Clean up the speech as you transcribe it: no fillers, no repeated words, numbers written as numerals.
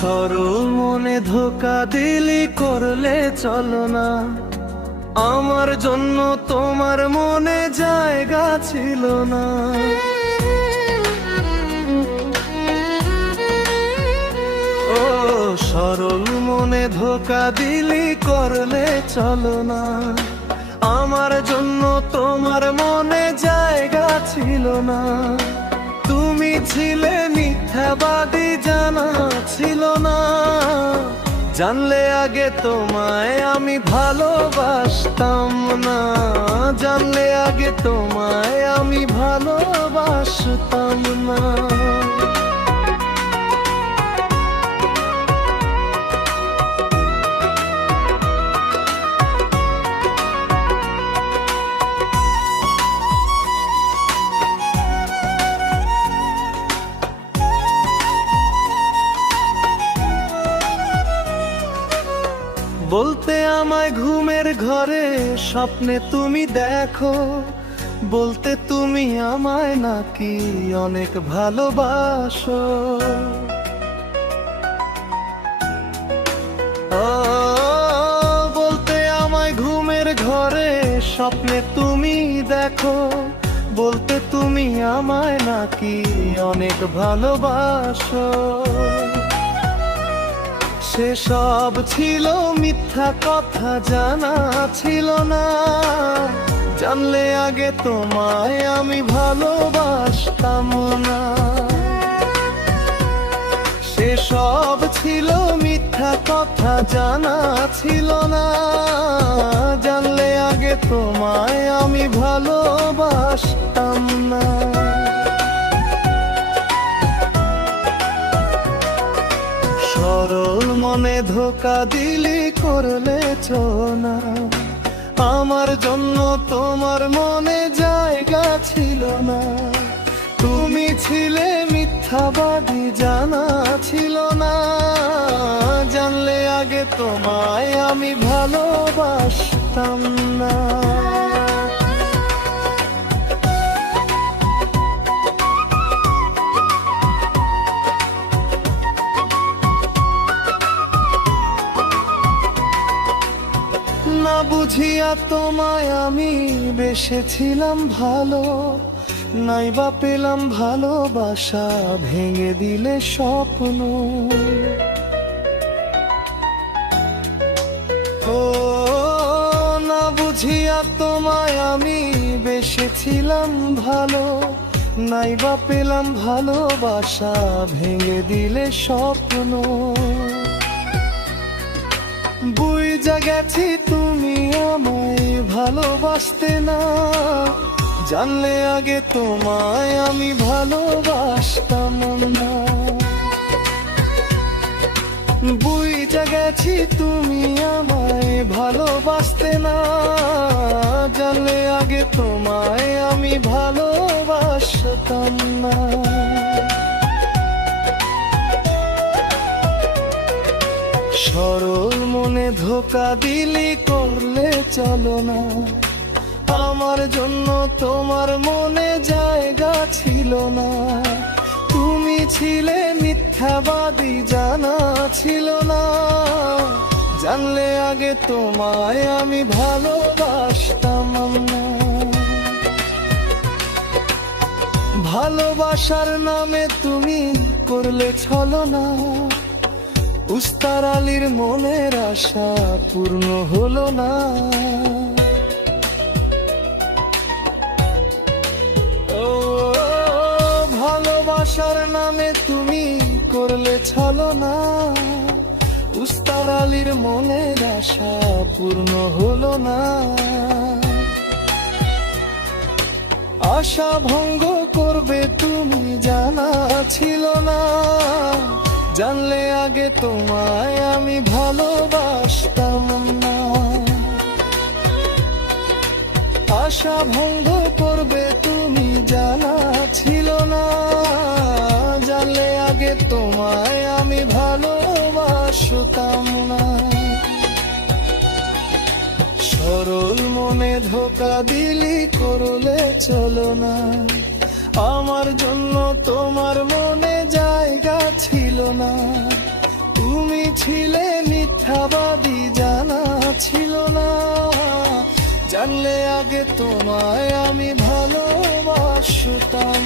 সরল মনে ধোকা দিলি করলে চলো না, আমার জন্য তোমার মনে জায়গা ছিল না। ও সরল মনে ধোকা দিলি করলে চলো না, আমার জন্য তোমার মনে জায়গা ছিল না। তুমি ছিলে মিথ্যাবাদী, জানা ছিল না। জানলে আগে তোমায় আমি ভালোবাসতাম না, জানলে আগে তোমায় আমি ভালোবাসতাম না। বলতে আমায় ঘুমের ঘরে স্বপ্নে তুমি দেখো, বলতে তুমি আমায় নাকি অনেক ভালোবাসো। বলতে আমায় ঘুমের ঘরে স্বপ্নে তুমি দেখো, বলতে তুমি আমায় নাকি অনেক ভালোবাসো। সেসব ছিল মিথ্যা কথা, জানা ছিল না। জানলে আগে তোমায় আমি ভালোবাসতাম না। সেসব ছিল মিথ্যা কথা, জানা ছিল না। জানলে আগে তোমায় আমি ভালোবাসতাম না। সরল মনে ধোকা দিলি করলে না, আমার জন্য তোমার মনে জায়গা ছিল না। তুমি ছিলে মিথ্যাবাদী, জানা ছিল না। জানলে আগে তোমায় আমি ভালোবাসতাম না। না বুঝিয়া তোমায় আমি বেসেছিলাম ভালো, নাইবা পেলাম ভালোবাসা, ভেঙে দিলে স্বপ্ন। ও না বুঝিয়া তোমায় আমি বেসেছিলাম ভালো, নাইবা পেলাম ভালোবাসা, ভেঙে দিলে স্বপ্ন। বুঝা গেছি তুমি আমায় ভালোবাসতে না, জানলে আগে তোমায় আমি ভালোবাসতাম না। বুঝা গেছি তুমি আমায় ভালোবাসতে না, জানলে আগে তোমায় আমি ভালোবাসতাম না। সরল মনে ধোকা দিলি করলে চলো না, আমার জন্য তোমার মনে জায়গা ছিল না। তুমি ছিলে মিথ্যাবাদী, জানা ছিল না। জানলে আগে তোমায় আমি ভালোবাসতাম না। ভালোবাসার নামে তুমি করলে ছলনা, উস্তার আলীর মনের আশা পূর্ণ হলো না। ও ভালোবাসার নামে তুমি করলে ছলনা, উস্তার আলীর মনের আশা পূর্ণ হলো না। আশা ভঙ্গ করবে তুমি, জানা ছিল না। জানলে আগে তোমায় আমি ভালোবাসতাম না। আশা ভঙ্গ করবে তুমি, জানা ছিল না। জানলে আগে তোমায় আমি ভালোবাসতাম না। সরল মনে ধোকা দিলি করলে চলো না, আমার জন্য তোমার মনে জায়গা ছিল না। ছিলে মিথ্যাবাদী জানা ছিল না। জানলে আগে তোমায় আমি ভালোবাসতাম।